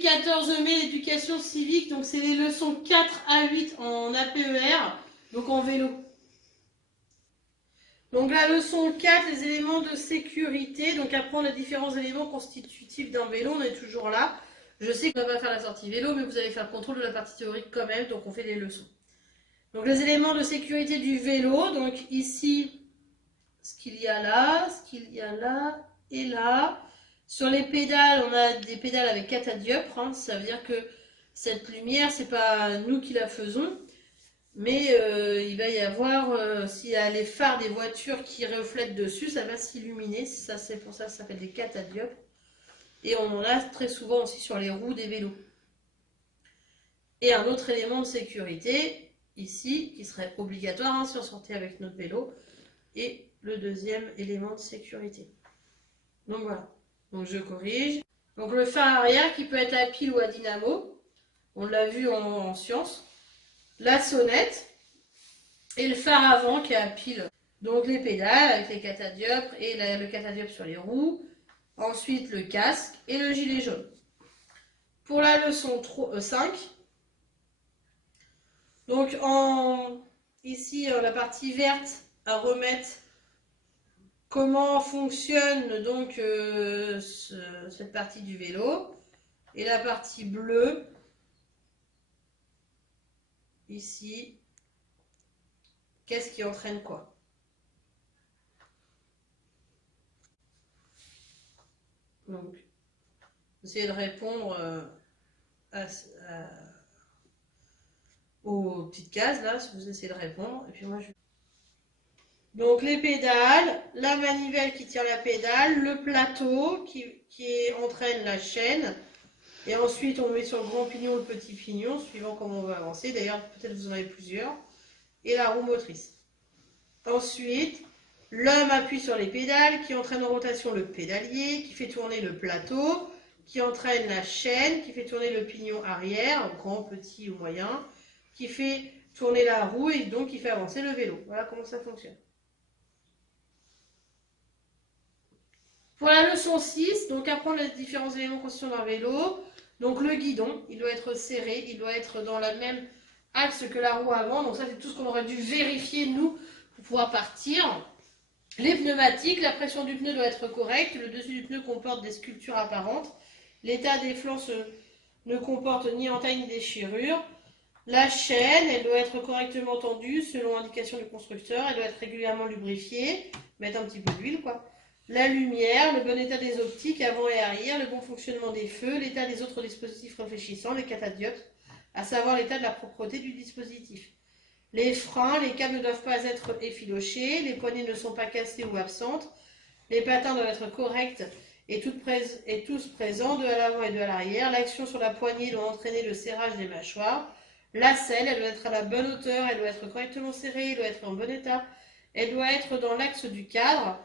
14 mai, l'éducation civique, donc c'est les leçons 4 à 8 en APER, donc en vélo. Donc la leçon 4, les éléments de sécurité, donc apprendre les différents éléments constitutifs d'un vélo, on est toujours là. Je sais qu'on va pas faire la sortie vélo, mais vous allez faire le contrôle de la partie théorique quand même, donc on fait les leçons. Donc les éléments de sécurité du vélo, donc ici, ce qu'il y a là, ce qu'il y a là et là. Sur les pédales, on a des pédales avec catadioptre, hein, ça veut dire que cette lumière, c'est pas nous qui la faisons, mais il va y avoir, s'il y a les phares des voitures qui reflètent dessus, ça va s'illuminer, ça, c'est pour ça que ça s'appelle des catadioptres. Et on en a très souvent aussi sur les roues des vélos. Et un autre élément de sécurité, ici, qui serait obligatoire hein, si on sortait avec notre vélo, et le deuxième élément de sécurité. Donc voilà, donc je corrige. Donc le phare arrière qui peut être à pile ou à dynamo, on l'a vu en sciences. La sonnette et le phare avant qui est à pile. Donc les pédales avec les catadioptres et le catadioptre sur les roues. Ensuite le casque et le gilet jaune. Pour la leçon 5, donc ici la partie verte à remettre comment fonctionne donc cette partie du vélo et la partie bleue ici, qu'est-ce qui entraîne quoi? Donc, essayez de répondre aux petites cases là, si vous essayez de répondre. Et puis moi, Donc les pédales, la manivelle qui tire la pédale, le plateau qui entraîne la chaîne. Et ensuite, on met sur le grand pignon le petit pignon, suivant comment on va avancer. D'ailleurs, peut-être vous en avez plusieurs. Et la roue motrice. Ensuite, l'homme appuie sur les pédales, qui entraîne en rotation le pédalier, qui fait tourner le plateau, qui entraîne la chaîne, qui fait tourner le pignon arrière, grand, petit ou moyen, qui fait tourner la roue et donc qui fait avancer le vélo. Voilà comment ça fonctionne. Pour la leçon 6, donc apprendre les différents éléments constituant d'un vélo. Donc le guidon, il doit être serré, il doit être dans le même axe que la roue avant. Donc ça, c'est tout ce qu'on aurait dû vérifier, nous, pour pouvoir partir. Les pneumatiques, la pression du pneu doit être correcte. Le dessus du pneu comporte des sculptures apparentes. L'état des flancs ne comporte ni entaille ni déchirure. La chaîne, elle doit être correctement tendue selon indication du constructeur. Elle doit être régulièrement lubrifiée. Mettre un petit peu d'huile, quoi. La lumière, le bon état des optiques avant et arrière, le bon fonctionnement des feux, l'état des autres dispositifs réfléchissants, les catadioptres, à savoir l'état de la propreté du dispositif. Les freins, les câbles ne doivent pas être effilochés, les poignées ne sont pas cassées ou absentes, les patins doivent être corrects et tous présents, de à l'avant et de à l'arrière. L'action sur la poignée doit entraîner le serrage des mâchoires. La selle, elle doit être à la bonne hauteur, elle doit être correctement serrée, elle doit être en bon état, elle doit être dans l'axe du cadre.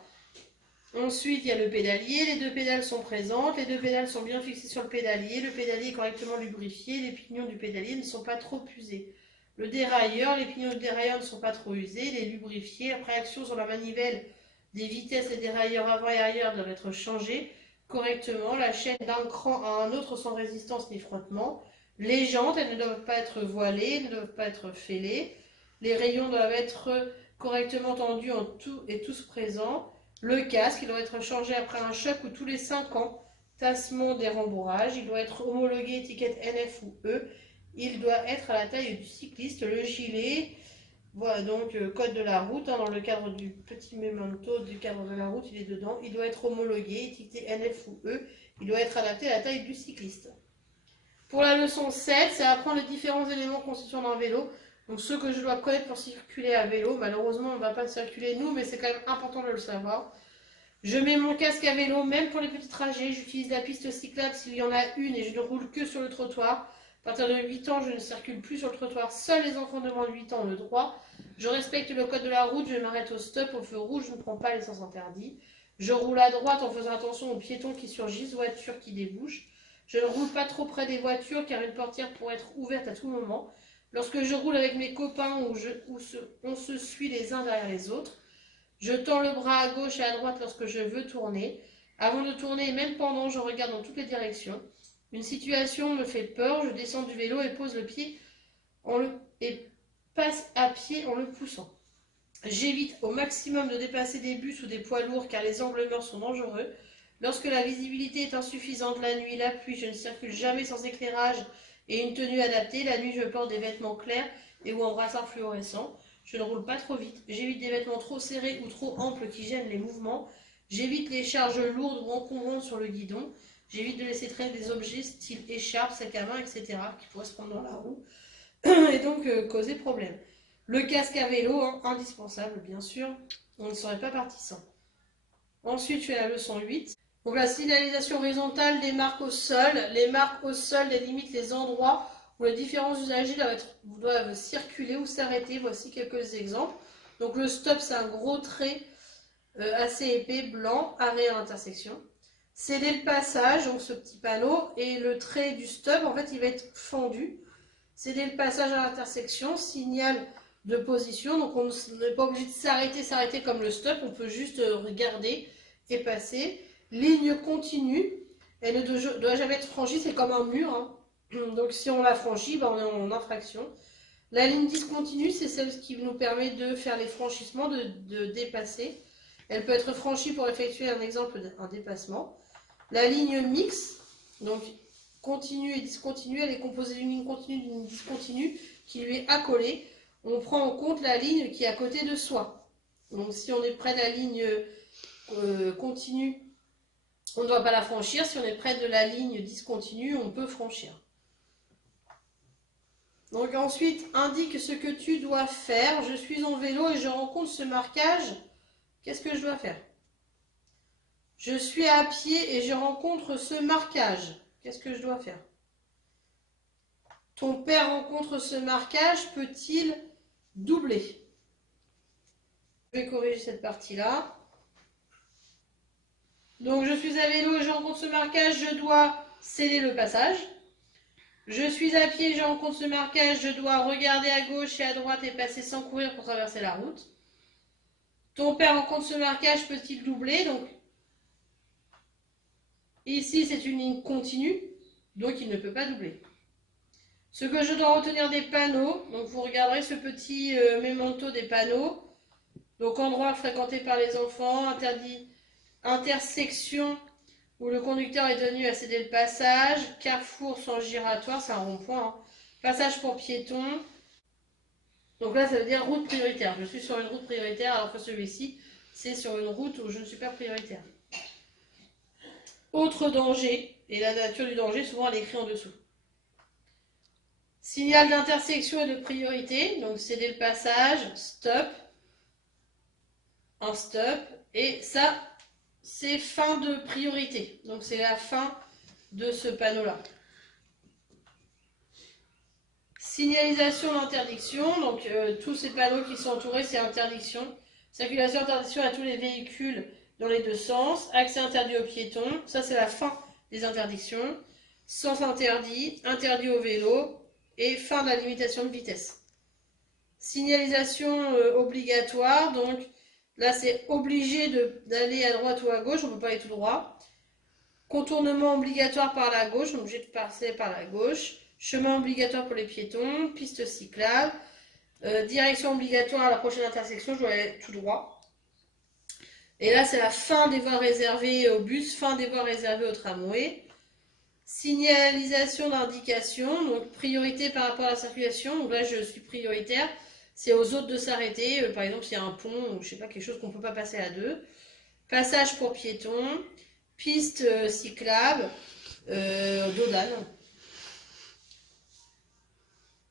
Ensuite, il y a le pédalier, les deux pédales sont présentes, les deux pédales sont bien fixées sur le pédalier est correctement lubrifié, les pignons du pédalier ne sont pas trop usés. Le dérailleur, les pignons du dérailleur ne sont pas trop usés, les lubrifiés, après action sur la manivelle des vitesses et dérailleurs avant et arrière doivent être changés correctement, la chaîne d'un cran à un autre sans résistance ni frottement. Les jantes, elles ne doivent pas être voilées, ne doivent pas être fêlées. Les rayons doivent être correctement tendus en tout et tous présents. Le casque, il doit être changé après un choc ou tous les 5 ans. Tassement des rembourrages, il doit être homologué étiquette NF ou E. Il doit être à la taille du cycliste. Le gilet, voilà donc code de la route, hein, dans le cadre du petit memento du cadre de la route, il est dedans. Il doit être homologué, étiqueté NF ou E. Il doit être adapté à la taille du cycliste. Pour la leçon 7, c'est apprendre les différents éléments constituant d'un vélo. Donc ceux que je dois connaître pour circuler à vélo. Malheureusement, on ne va pas circuler nous, mais c'est quand même important de le savoir. Je mets mon casque à vélo, même pour les petits trajets. J'utilise la piste cyclable s'il y en a une et je ne roule que sur le trottoir. À partir de 8 ans, je ne circule plus sur le trottoir. Seuls les enfants de moins de 8 ans ont le droit. Je respecte le code de la route. Je m'arrête au stop, au feu rouge. Je ne prends pas les sens interdits. Je roule à droite en faisant attention aux piétons qui surgissent, voitures qui débouchent. Je ne roule pas trop près des voitures car une portière pourrait être ouverte à tout moment. Lorsque je roule avec mes copains on se suit les uns derrière les autres. Je tends le bras à gauche et à droite lorsque je veux tourner. Avant de tourner et même pendant, je regarde dans toutes les directions. Une situation me fait peur, je descends du vélo et pose le pied et passe à pied en le poussant. J'évite au maximum de dépasser des bus ou des poids lourds car les angles morts sont dangereux. Lorsque la visibilité est insuffisante la nuit, la pluie, je ne circule jamais sans éclairage et une tenue adaptée. La nuit, je porte des vêtements clairs et ou en brassard fluorescent. Je ne roule pas trop vite. J'évite des vêtements trop serrés ou trop amples qui gênent les mouvements. J'évite les charges lourdes ou encombrantes sur le guidon. J'évite de laisser traîner des objets style écharpe, sac à main, etc. qui pourraient se prendre dans la roue et donc causer problème. Le casque à vélo, hein, indispensable bien sûr. On ne serait pas parti sans. Ensuite, je fais la leçon 8. Donc la signalisation horizontale des marques au sol. Les marques au sol délimitent les endroits où les différents usagers doivent circuler ou s'arrêter. Voici quelques exemples. Donc le stop, c'est un gros trait assez épais, blanc, arrêt à l'intersection. Céder le passage, donc ce petit panneau, et le trait du stop, en fait, il va être fendu. Céder le passage à l'intersection, signal de position, donc on n'est pas obligé de s'arrêter comme le stop, on peut juste regarder et passer. Ligne continue, elle ne doit jamais être franchie, c'est comme un mur, hein. Donc si on la franchit, ben on est en infraction. La ligne discontinue, c'est celle qui nous permet de faire les franchissements, de dépasser. Elle peut être franchie pour effectuer un exemple d'un dépassement. La ligne mixte, donc continue et discontinue, elle est composée d'une ligne continue et d'une ligne discontinue qui lui est accolée. On prend en compte la ligne qui est à côté de soi. Donc si on est près de la ligne continue, on ne doit pas la franchir. Si on est près de la ligne discontinue, on peut franchir. Donc ensuite, indique ce que tu dois faire. Je suis en vélo et je rencontre ce marquage. Qu'est-ce que je dois faire? Je suis à pied et je rencontre ce marquage. Qu'est-ce que je dois faire? Ton père rencontre ce marquage, peut-il doubler? Je vais corriger cette partie-là. Donc je suis à vélo et je rencontre ce marquage, je dois sceller le passage. Je suis à pied, je rencontre ce marquage, je dois regarder à gauche et à droite et passer sans courir pour traverser la route. Ton père rencontre ce marquage, peut-il doubler? Donc ici c'est une ligne continue, donc il ne peut pas doubler. Ce que je dois retenir des panneaux, donc vous regarderez ce petit mémento des panneaux. Donc endroit fréquenté par les enfants, interdit, intersection où le conducteur est tenu à céder le passage, carrefour sans giratoire, c'est un rond-point, hein. Passage pour piétons. Donc là ça veut dire route prioritaire. Je suis sur une route prioritaire alors que celui-ci c'est sur une route où je ne suis pas prioritaire. Autre danger, et la nature du danger souvent elle est écrite en dessous. Signal d'intersection et de priorité, donc céder le passage, stop, un stop, et ça c'est fin de priorité, donc c'est la fin de ce panneau-là. Signalisation d'interdiction, donc tous ces panneaux qui sont entourés, c'est interdiction. Circulation, interdiction à tous les véhicules dans les deux sens. Accès interdit aux piétons, ça c'est la fin des interdictions. Sens interdit, interdit au vélo et fin de la limitation de vitesse. Signalisation obligatoire, donc là c'est obligé d'aller à droite ou à gauche, on ne peut pas aller tout droit. Contournement obligatoire par la gauche, on est obligé de passer par la gauche. Chemin obligatoire pour les piétons, piste cyclable, direction obligatoire à la prochaine intersection, je dois aller tout droit. Et là, c'est la fin des voies réservées au bus, fin des voies réservées au tramway. Signalisation d'indication, donc priorité par rapport à la circulation. Donc là, je suis prioritaire. C'est aux autres de s'arrêter. Par exemple, s'il y a un pont ou je sais pas, quelque chose qu'on ne peut pas passer à deux. Passage pour piétons, piste cyclable, dodane.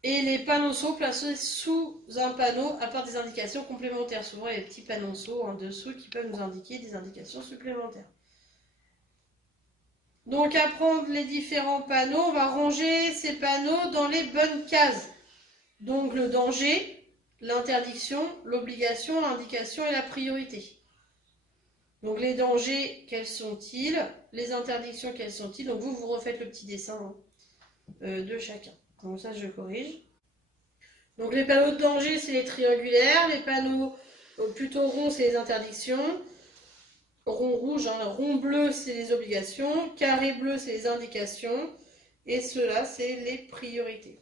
Et les panneaux placés sous un panneau apportent des indications complémentaires. Souvent, il y a des petits panneaux en dessous qui peuvent nous indiquer des indications supplémentaires. Donc, apprendre les différents panneaux, on va ranger ces panneaux dans les bonnes cases. Donc, le danger, l'interdiction, l'obligation, l'indication et la priorité. Donc, les dangers, quels sont-ils? Les interdictions, quels sont-ils? Donc, vous refaites le petit dessin de chacun. Donc ça, je corrige. Donc les panneaux de danger, c'est les triangulaires. Les panneaux plutôt ronds, c'est les interdictions. Rond rouge, hein, rond bleu, c'est les obligations. Carré bleu, c'est les indications. Et ceux-là, c'est les priorités.